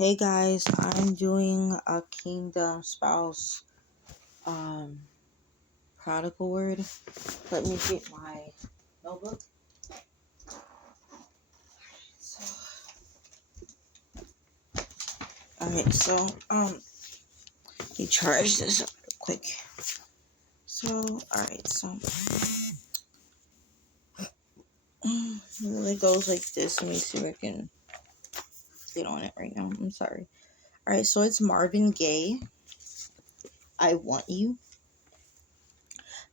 Hey guys, I'm doing a Kingdom Spouse um prodigal word. Let me get my notebook. So, alright, so you charge this up real quick. So alright, so it goes like this. Let me see if I can get on it right now. I'm sorry. Alright, so it's Marvin Gaye. I Want You.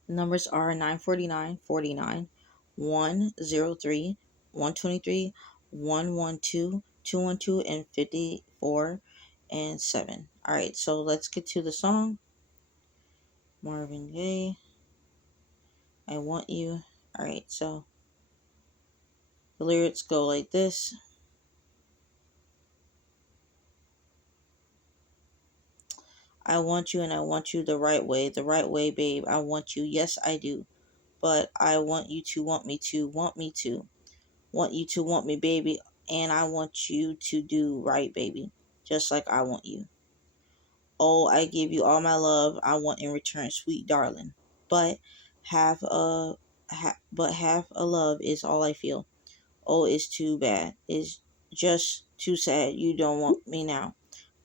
The numbers are 949, 49, 103, 123, 112, 212, and 54 and 7. Alright, so let's get to the song. Marvin Gaye, I Want You. Alright, so the lyrics go like this. I want you and I want you the right way, babe. I want you, yes I do. But I want you to want me to, want you to want me, baby, and I want you to do right, baby, just like I want you. Oh, I give you all my love. I want in return, sweet darling. But half a love is all I feel. Oh, it's too bad. It's just too sad. You don't want me now,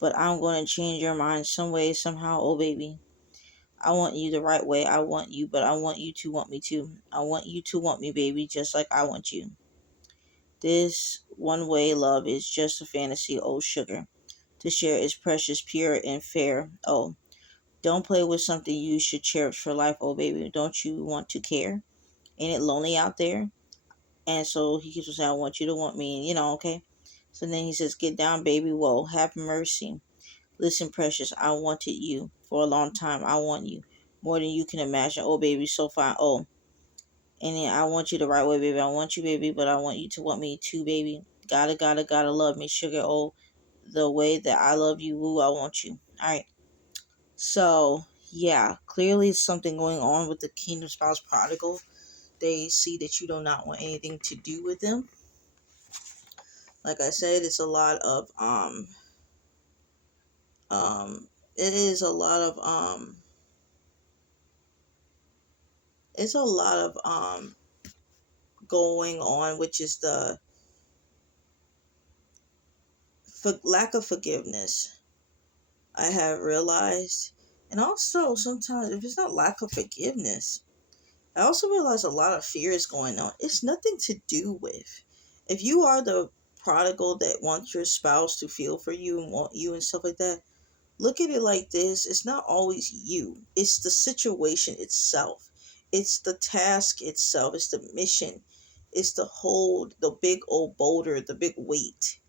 but I'm gonna change your mind some way, somehow. Oh, baby. I want you the right way. I want you, but I want you to want me too. I want you to want me, baby, just like I want you. This one way love is just a fantasy, oh sugar. To share is precious, pure, and fair. Oh, don't play with something you should cherish for life, oh baby. Don't you want to care? Ain't it lonely out there? And so he keeps on saying, I want you to want me, and okay. So then he says, get down, baby. Whoa, have mercy. Listen, precious, I wanted you for a long time. I want you more than you can imagine. Oh, baby, so fine. Oh, and then I want you the right way, baby. I want you, baby, but I want you to want me too, baby. Gotta love me, sugar. Oh, the way that I love you. Woo, I want you. All right. So, yeah, clearly something going on with the Kingdom Spouse Prodigal. They see that you do not want anything to do with them. Like I said, it's a lot of it is a lot of it's a lot of going on, which is the lack of forgiveness. I have realized, and also sometimes if it's not lack of forgiveness, I also realize a lot of fear is going on. It's nothing to do with if you are the prodigal that wants your spouse to feel for you and want you and stuff like that. Look at it like this: it's not always you, it's the situation itself, it's the task itself, it's the mission, it's the hold the big old boulder, the big weight.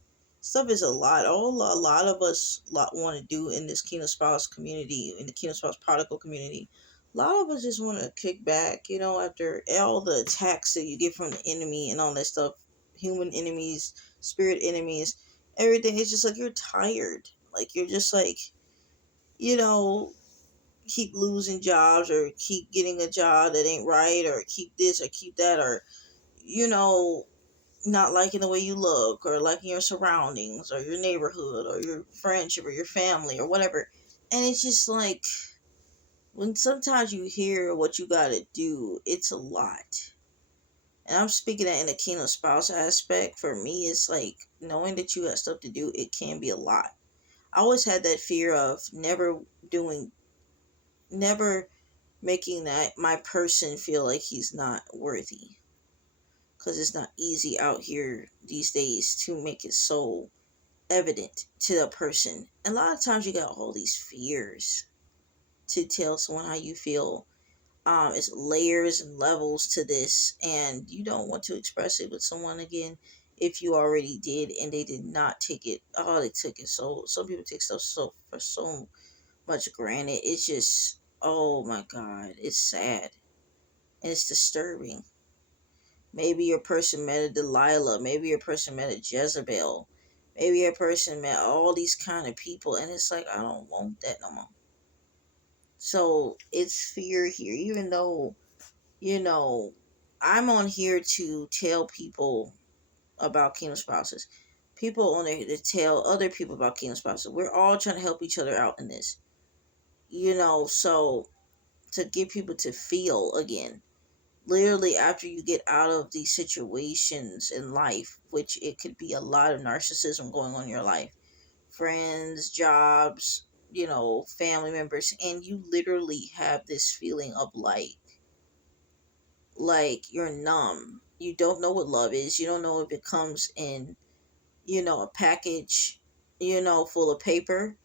Stuff is a lot. A lot of us want to do in this Kingdom Spouse community, in the Kingdom Spouse Prodigal community. A lot of us just want to kick back, after all the attacks that you get from the enemy and all that stuff, human enemies, spirit enemies, everything. It's just like you're tired. Like you're just like, you know, keep losing jobs or keep getting a job that ain't right or keep this or keep that or, you know, not liking the way you look or liking your surroundings or your neighborhood or your friendship or your family or whatever. And it's just like when sometimes you hear what you gotta do, it's a lot. And I'm speaking that in the kingdom spouse aspect. For me, it's like knowing that you got stuff to do, it can be a lot. I always had that fear of never making that my person feel like he's not worthy. Because it's not easy out here these days to make it so evident to the person. And a lot of times you got all these fears to tell someone how you feel. It's layers and levels to this, and you don't want to express it with someone again if you already did and they did not take it. Oh, they took it. So some people take stuff so much granted. It's just, oh my God, it's sad and it's disturbing. Maybe your person met a Delilah. Maybe your person met a Jezebel. Maybe your person met all these kind of people, and it's like, I don't want that no more. So it's fear here, even though, you know, I'm on here to tell people about kingdom spouses. people on there to tell other people about kingdom spouses. We're all trying to help each other out in this. So to get people to feel again. Literally after you get out of these situations in life, which it could be a lot of narcissism going on in your life, friends, jobs, family members, and you literally have this feeling of like you're numb. You don't know what love is. You don't know if it comes in, a package, full of paper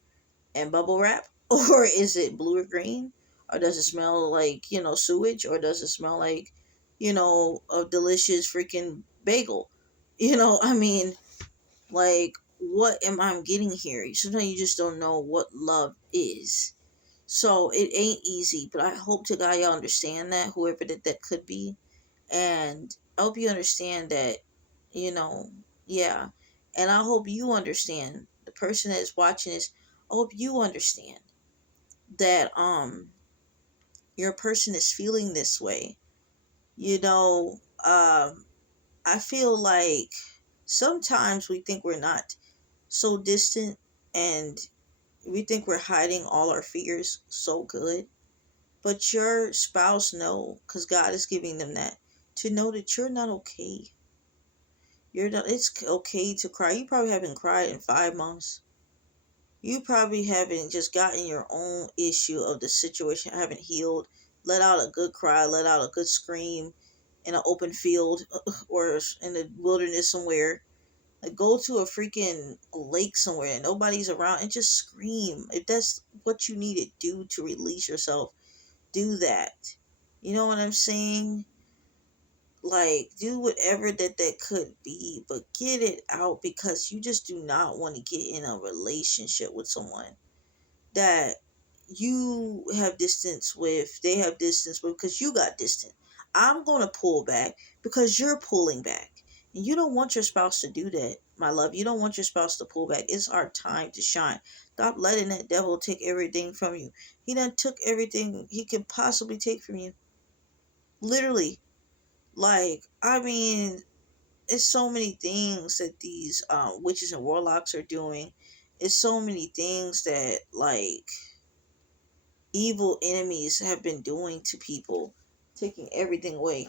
and bubble wrap, or is it blue or green, or does it smell like, sewage, or does it smell like, a delicious freaking bagel? I mean, like, what am I getting here? Sometimes you just don't know what love is. So it ain't easy, but I hope to God y'all understand that, whoever that could be. And I hope you understand that, you know, yeah. And I hope you understand, the person that is watching this, I hope you understand that your person is feeling this way. I feel like sometimes we think we're not so distant, and we think we're hiding all our fears so good. But your spouse know, because God is giving them that, to know that you're not okay. You're not. It's okay to cry. You probably haven't cried in 5 months. You probably haven't just gotten your own issue of the situation, haven't healed. Let out a good cry. Let out a good scream in an open field or in the wilderness somewhere. Like, go to a freaking lake somewhere and nobody's around and just scream. If that's what you need to do to release yourself, do that. You know what I'm saying? Like, do whatever that could be, but get it out, because you just do not want to get in a relationship with someone that you have distance with, they have distance with, because you got distant. I'm going to pull back because you're pulling back. And you don't want your spouse to do that, my love. You don't want your spouse to pull back. It's our time to shine. Stop letting that devil take everything from you. He done took everything he could possibly take from you. Literally. Like, I mean, it's so many things that these witches and warlocks are doing. It's so many things that, like, evil enemies have been doing to people, taking everything away.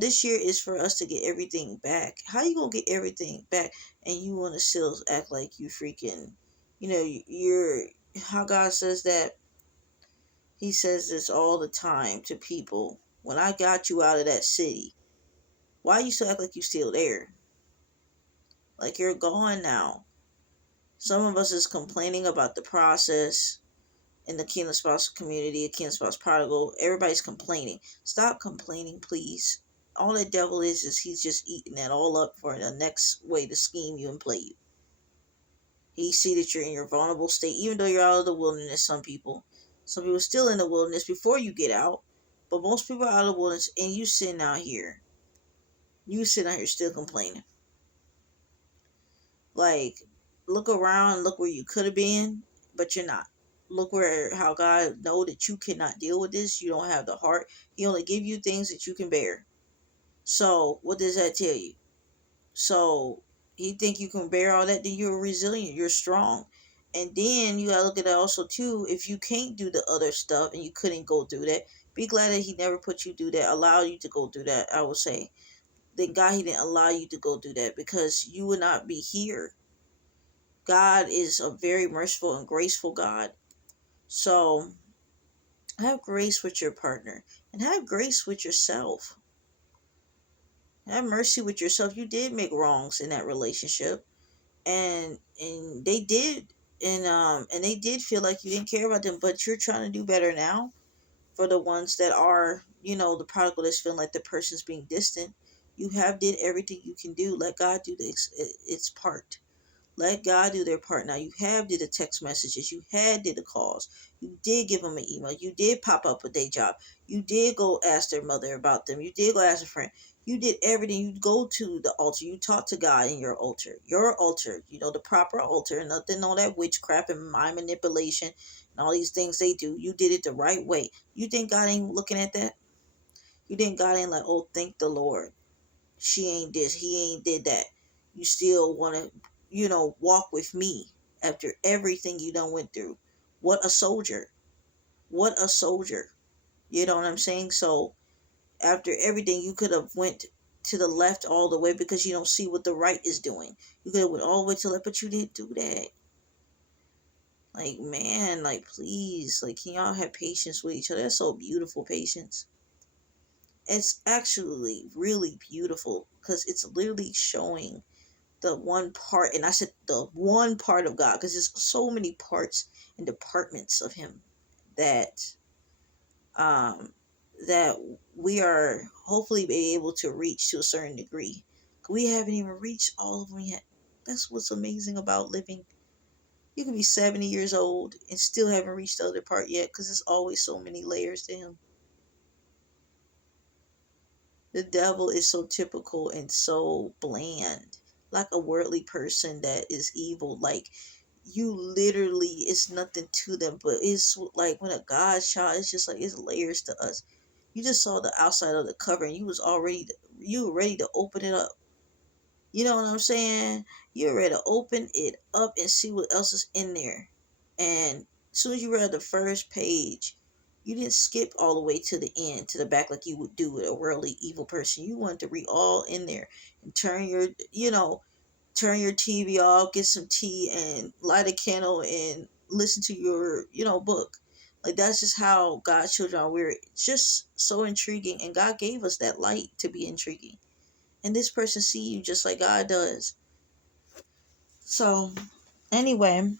This year is for us to get everything back. How you gonna get everything back and you want to still act like you freaking, you're, how God says that, he says this all the time to people. When I got you out of that city, why you still act like you still there? Like, you're gone now. Some of us is complaining about the process in the Kingdom Spouse community, a Kingdom Spouse prodigal. Everybody's complaining. Stop complaining, please. All that devil is he's just eating that all up for the next way to scheme you and play you. He see that you're in your vulnerable state, even though you're out of the wilderness. Some people still in the wilderness before you get out, but most people are out of the wilderness, and you sitting out here. You sitting out here still complaining. Like, look around, look where you could have been, but you're not. Look where, how God know that you cannot deal with this. You don't have the heart. He only give you things that you can bear. So what does that tell you? So he think you can bear all that, then you're resilient, you're strong. And then you gotta look at that also too. If you can't do the other stuff and you couldn't go through that, be glad that he never put you through that, allow you to go through that. I would say, thank God he didn't allow you to go through that, because you would not be here. God is a very merciful and graceful God. So have grace with your partner and have grace with yourself. Have mercy with yourself. You did make wrongs in that relationship, and they did, and they did feel like you didn't care about them, but you're trying to do better now. For the ones that are, the prodigal that's feeling like the person's being distant, you have did everything you can do. Let God do its part. Let God do their part. Now, you have did the text messages. You had did the calls. You did give them an email. You did pop up a day job. You did go ask their mother about them. You did go ask a friend. You did everything. You go to the altar. You talk to God in your altar. Your altar, the proper altar. Nothing on that witchcraft and mind manipulation and all these things they do. You did it the right way. You think God ain't looking at that? You think God ain't like, oh, thank the Lord. She ain't this. He ain't did that. You still want to walk with me after everything you done went through. What a soldier. What a soldier. You know what I'm saying? So after everything, you could have went to the left all the way because you don't see what the right is doing. You could have went all the way to the left, but you didn't do that. Like, man, like, please, like, can y'all have patience with each other? That's so beautiful, patience. It's actually really beautiful because it's literally showing the one part, and I said the one part of God because there's so many parts and departments of Him that um that we are hopefully be able to reach to a certain degree. We haven't even reached all of them yet. That's what's amazing about living. You can be 70 years old and still haven't reached the other part yet because there's always so many layers to Him. The devil is so typical and so bland, like a worldly person that is evil. Like, you literally, it's nothing to them, but it's like when a God child, it's just like it's layers to us. You just saw the outside of the cover and you were ready to open it up. You know what I'm saying? You're ready to open it up and see what else is in there. And as soon as you read the first page, you didn't skip all the way to the end, to the back, like you would do with a worldly evil person. You wanted to read all in there and turn your TV off, get some tea, and light a candle and listen to your, book. Like, that's just how God's children are. We're just so intriguing, and God gave us that light to be intriguing. And this person see you just like God does. So, anyway,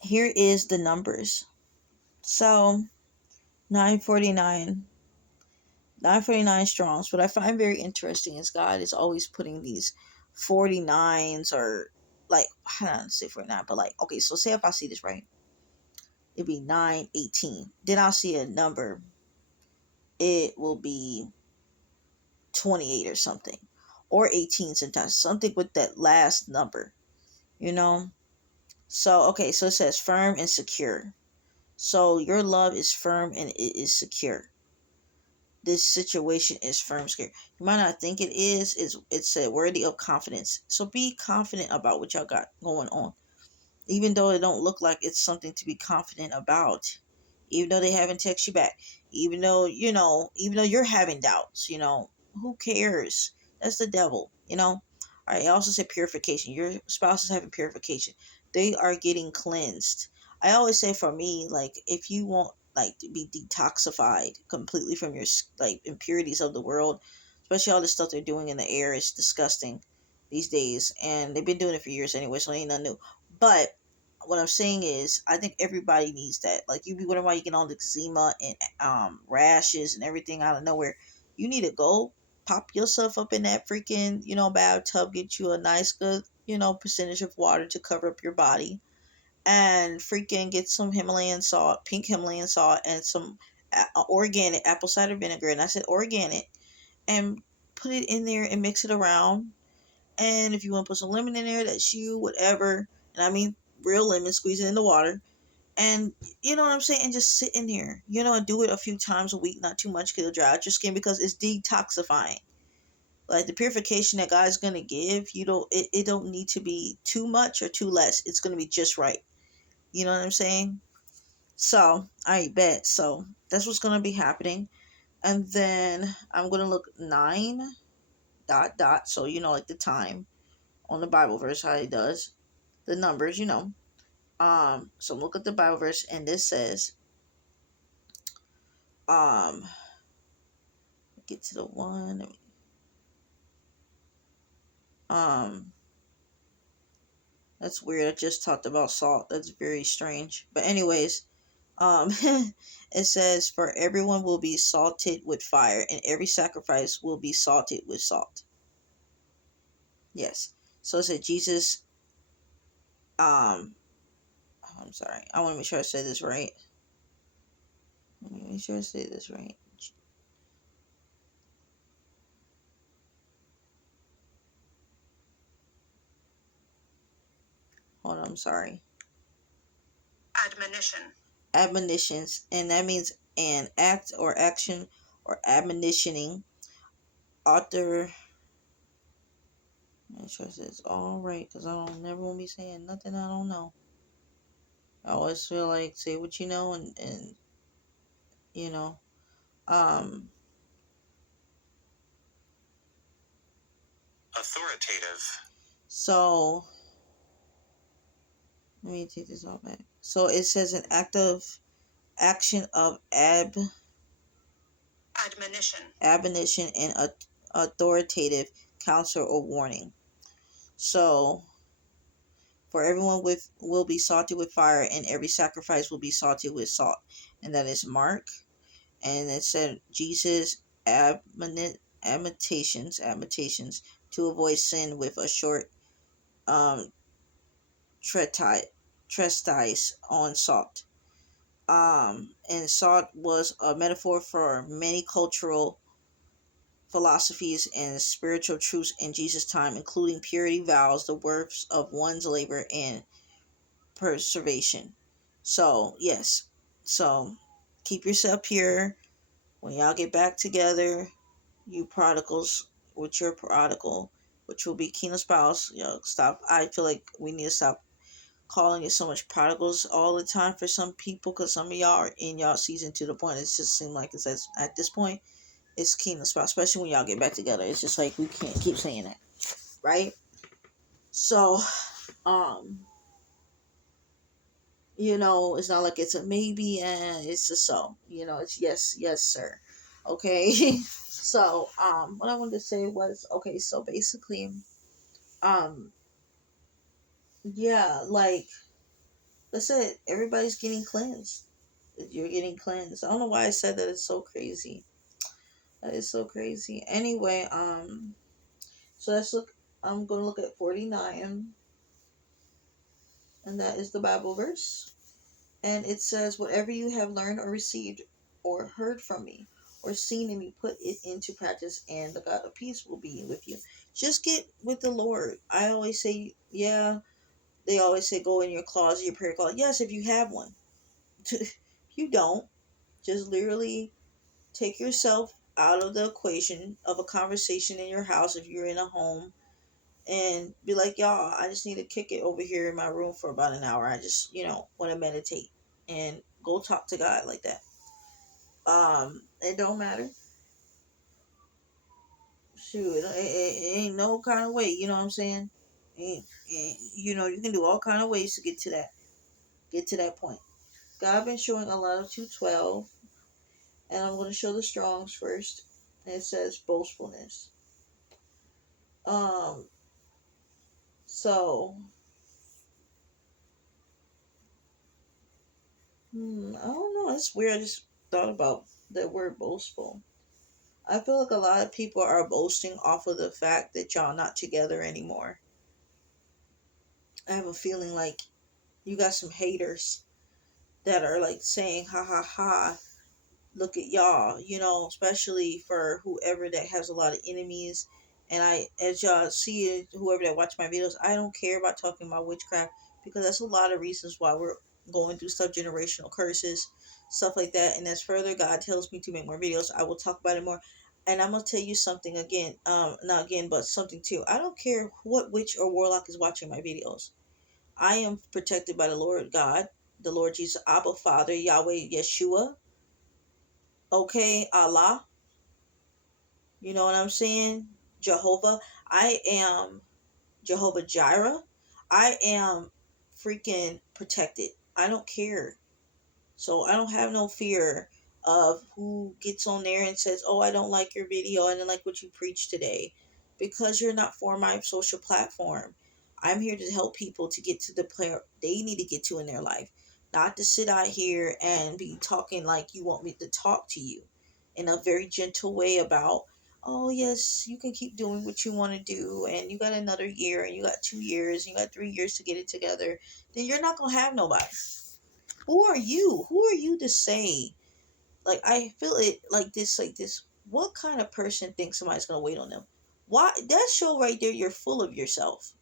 here is the numbers. So, 949. 949 strongs. What I find very interesting is God is always putting these 49s, or like, I don't say 49, but like, okay, so say if I see this right, it'd be 918. Then I'll see a number, it will be 28 or something, or 18 sometimes, something with that last number, you know? So, okay, so it says firm and secure. So your love is firm and it is secure. This situation is firm, secure. You might not think it is. It's a worthy of confidence. So be confident about what y'all got going on, even though it don't look like it's something to be confident about. Even though they haven't texted you back, even though you're having doubts, who cares? That's the devil. All right. I also said purification. Your spouse is having purification. They are getting cleansed. I always say, for me, like, if you want, like, to be detoxified completely from your, like, impurities of the world, especially all the stuff they're doing in the air, is disgusting these days, and they've been doing it for years anyway, so it ain't nothing new. But what I'm saying is, I think everybody needs that. Like, you be wondering why you get all the eczema and rashes and everything out of nowhere. You need to go pop yourself up in that freaking, bathtub, get you a nice good, percentage of water to cover up your body, and freaking get some Himalayan salt, pink Himalayan salt, and some organic apple cider vinegar. And I said organic, and put it in there and mix it around. And if you want to put some lemon in there, that's you, whatever. And I mean real lemon, squeeze it in the water. And you know what I'm saying? And just sit in here. And do it a few times a week, not too much, because it'll dry out your skin, because it's detoxifying. Like, the purification that God's gonna give, it don't need to be too much or too less. It's gonna be just right. You know what I'm saying? So I bet. So that's what's gonna be happening. And then I'm gonna look 9 dot dot. So like the time on the Bible verse, how it does the numbers, so look at the Bible verse, and this says, um get to the one, um that's weird. I just talked about salt. That's very strange. But anyways, it says, for everyone will be salted with fire, and every sacrifice will be salted with salt. Yes. So it said Jesus, I'm sorry. I want to make sure I say this right. Let me make sure I say this right. Hold on, I'm sorry. Admonition. Admonitions, and that means an act or action, or admonitioning, author, Make sure it's all right, because I don't never want to be saying nothing I don't know. I always feel like say what you know, and you know. Um. Authoritative. So let me take this all back. So it says an active action of admonition and authoritative counsel or warning. So for everyone with will be salted with fire, and every sacrifice will be salted with salt, and that is Mark. And it said Jesus admonitions to avoid sin with a short um treatise on salt. And salt was a metaphor for many cultural philosophies and spiritual truths in Jesus' time, including purity vows, the worth of one's labor, and preservation. So, yes. So, keep yourself pure. When y'all get back together, you prodigals, with your prodigal, which will be kingdom spouse, stop. I feel like we need to stop calling it so much prodigals all the time for some people, because some of y'all are in y'all season to the point it just seems like it's at this point it's kingdom spouse, especially when y'all get back together. It's just like we can't keep saying that, right? So, um, it's not like it's a maybe and it's a so. It's yes, yes, sir. Okay. So, what I wanted to say was, okay, so basically, um, yeah, like I said, everybody's getting cleansed. You're getting cleansed. I don't know why I said that. It's so crazy. That is so crazy. Anyway, so let's look. I'm gonna look at 49, and that is the Bible verse. And it says, "Whatever you have learned or received, or heard from me, or seen in me, put it into practice, and the God of peace will be with you." Just get with the Lord. I always say, yeah. They always say, go in your closet, your prayer closet. Yes, if you have one. If you don't, just literally take yourself out of the equation of a conversation in your house if you're in a home, and be like, y'all, I just need to kick it over here in my room for about an hour. I just, want to meditate, and go talk to God like that. It don't matter. Shoot, it ain't no kind of way. You know what I'm saying? You can do all kind of ways to get to that point. God been showing a lot of 212, and I'm going to show the Strongs first. And it says boastfulness. Um, so, I don't know. It's weird. I just thought about that word boastful. I feel like a lot of people are boasting off of the fact that y'all not together anymore. I have a feeling like you got some haters that are like saying, ha ha ha, look at y'all, especially for whoever that has a lot of enemies. And as y'all see it, whoever that watch my videos, I don't care about talking about witchcraft, because that's a lot of reasons why we're going through stuff, generational curses, stuff like that. And as further God tells me to make more videos, I will talk about it more. And I'm gonna tell you something again, not again, but something too. I don't care what witch or warlock is watching my videos. I am protected by the Lord God, the Lord Jesus, Abba, Father, Yahweh, Yeshua, okay, Allah. You know what I'm saying? Jehovah. I am Jehovah Jireh. I am freaking protected. I don't care. So I don't have no fear of who gets on there and says, "Oh, I don't like your video. I didn't like what you preached today," because you're not for my social platform. I'm here to help people to get to the point they need to get to in their life, not to sit out here and be talking like you want me to talk to you in a very gentle way about, "Oh, yes, you can keep doing what you want to do, and you got another year, and you got 2 years, and you got 3 years to get it together." Then you're not gonna have nobody. Who are you? Who are you to say? Like, I feel it like this. What kind of person thinks somebody's gonna wait on them? Why, that show right there, you're full of yourself.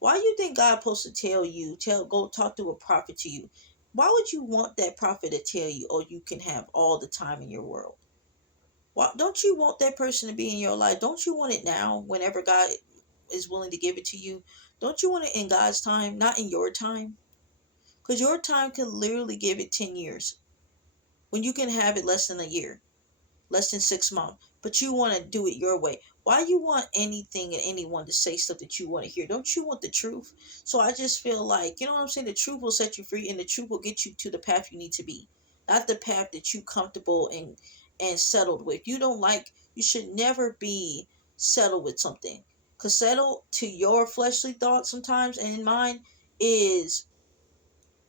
Why you think God supposed to go talk to a prophet to you? Why would you want that prophet to tell you, "Oh, you can have all the time in your world"? Why don't you want that person to be in your life? Don't you want it now? Whenever God, is willing to give it to you, don't you want it in God's time, not in your time? Because your time can literally give it 10 years when you can have it less than a year, less than 6 months, but you want to do it your way. Why you want anything and anyone to say stuff that you want to hear? Don't you want the truth? So I just feel like, you know what I'm saying? The truth will set you free, and the truth will get you to the path you need to be, not the path that you comfortable and settled with. You should never be settled with something. Because settle to your fleshly thoughts sometimes, and in mine, is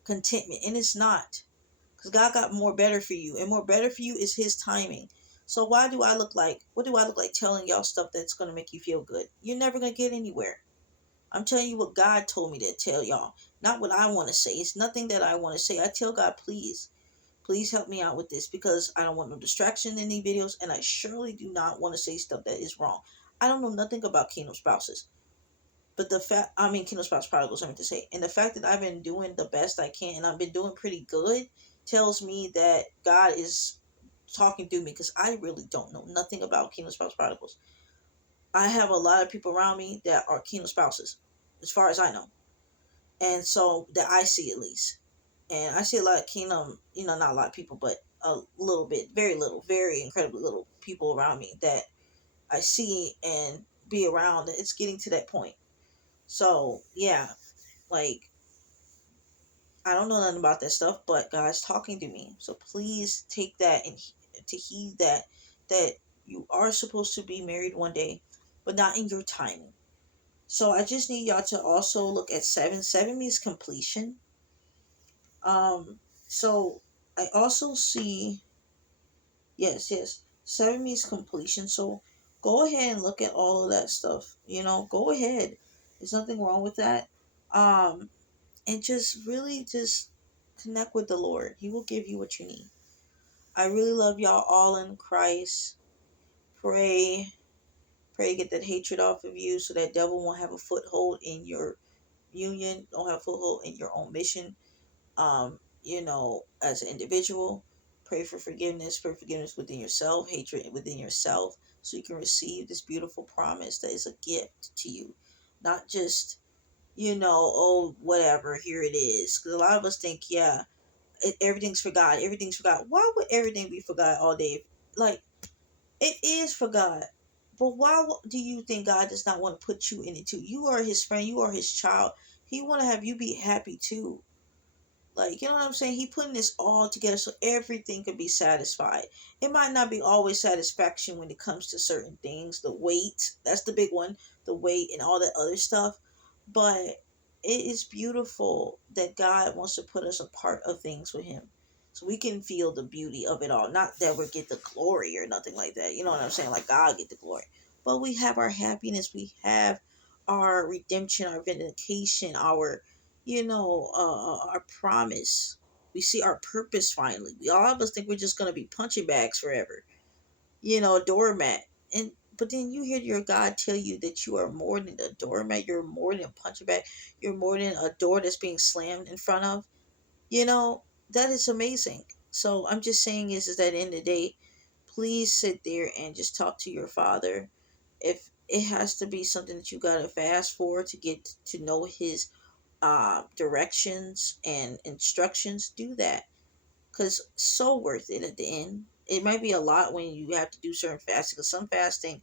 contentment, and it's not. Because God got more better for you, and more better for you is His timing. So why do I look like, what do I look like telling y'all stuff that's going to make you feel good? You're never going to get anywhere. I'm telling you what God told me to tell y'all, not what I want to say. It's nothing that I want to say. I tell God, please help me out with this, because I don't want no distraction in these videos, and I surely do not want to say stuff that is wrong. I don't know nothing about kingdom spouses. But Kingdom Spouse Prodigals, I meant to say. And the fact that I've been doing the best I can, and I've been doing pretty good, tells me that God is talking through me, because I really don't know nothing about Kingdom Spouse Prodigals. I have a lot of people around me that are Kingdom Spouses, as far as I know. And so, that I see at least. And I see a lot of Kingdom, not a lot of people, but a little bit, very little, very incredibly little people around me that I see and be around. It's getting to that point. So, yeah, like, I don't know nothing about that stuff, but God's talking to me. So please take that and to heed that you are supposed to be married one day, but not in your timing. So I just need y'all to also look at 7. 7 means completion. So I also see, yes. 7 means completion. So go ahead and look at all of that stuff. Go ahead. There's nothing wrong with that. And just really just connect with the Lord. He will give you what you need. I really love y'all all in Christ. Pray to get that hatred off of you, so that devil won't have a foothold in your union, don't have a foothold in your own mission. As an individual, pray for forgiveness. Pray forgiveness within yourself, hatred within yourself, so you can receive this beautiful promise that is a gift to you. Not just, oh, whatever, here it is. Because a lot of us think, yeah, everything's for God. Everything's for God. Why would everything be for God all day? Like, it is for God. But why do you think God does not want to put you in it too? You are His friend. You are His child. He want to have you be happy too. Like, you know what I'm saying? He putting this all together so everything could be satisfied. It might not be always satisfaction when it comes to certain things. The weight, that's the big one. The weight and all that other stuff. But it is beautiful that God wants to put us a part of things with Him, so we can feel the beauty of it all. Not that we get the glory or nothing like that. You know what I'm saying? Like, God get the glory. But we have our happiness. We have our redemption, our vindication, our promise. We see our purpose finally. We all of us think we're just gonna be punching bags forever, a doormat. But then you hear your God tell you that you are more than a doormat. You're more than a punching bag. You're more than a door that's being slammed in front of. That is amazing. So I'm just saying is that in the day, please sit there and just talk to your Father. If it has to be something that you gotta fast for to get to know His directions and instructions, do that, because so worth it at the end. It might be a lot when you have to do certain fasting, because some fasting,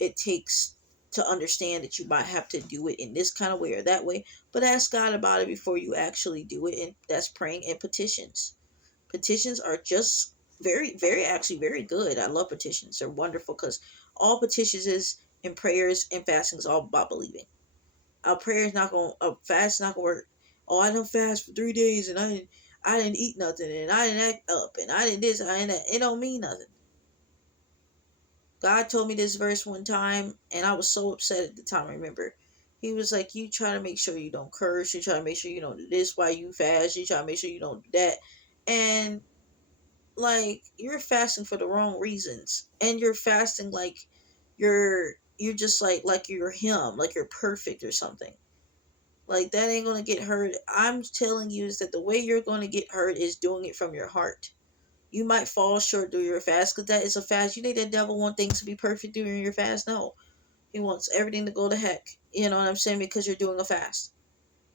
it takes to understand that you might have to do it in this kind of way or that way, but ask God about it before you actually do it. And that's praying and petitions are just very, very, actually very good. I love petitions. They're wonderful, because all petitions is and prayers and fasting is all about believing. A prayer is not gonna, a fast is not gonna work. Oh, I don't fast for 3 days and I didn't eat nothing and I didn't act up and I didn't this, I didn't that. It don't mean nothing. God told me this verse one time and I was so upset at the time. I remember He was like, you try to make sure you don't curse, you try to make sure you don't do this while you fast, you try to make sure you don't do that. And like, you're fasting for the wrong reasons, and you're fasting like you're just like you're Him, like you're perfect or something. Like, that ain't gonna get hurt. I'm telling you is that the way you're gonna get hurt is doing it from your heart. You might fall short during your fast, because that is a fast. You think the devil want things to be perfect during your fast? No. He wants everything to go to heck. You know what I'm saying? Because you're doing a fast.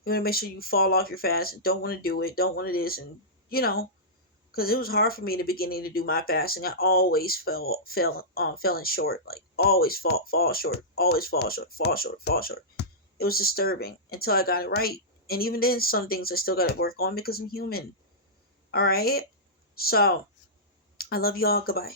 You want to make sure you fall off your fast and don't want to do it, don't want to this, and you know, because it was hard for me in the beginning to do my fasting. I always fell short, like always fall short, always fall short. It was disturbing until I got it right, and even then, some things I still got to work on because I'm human. All right, so I love y'all. Goodbye.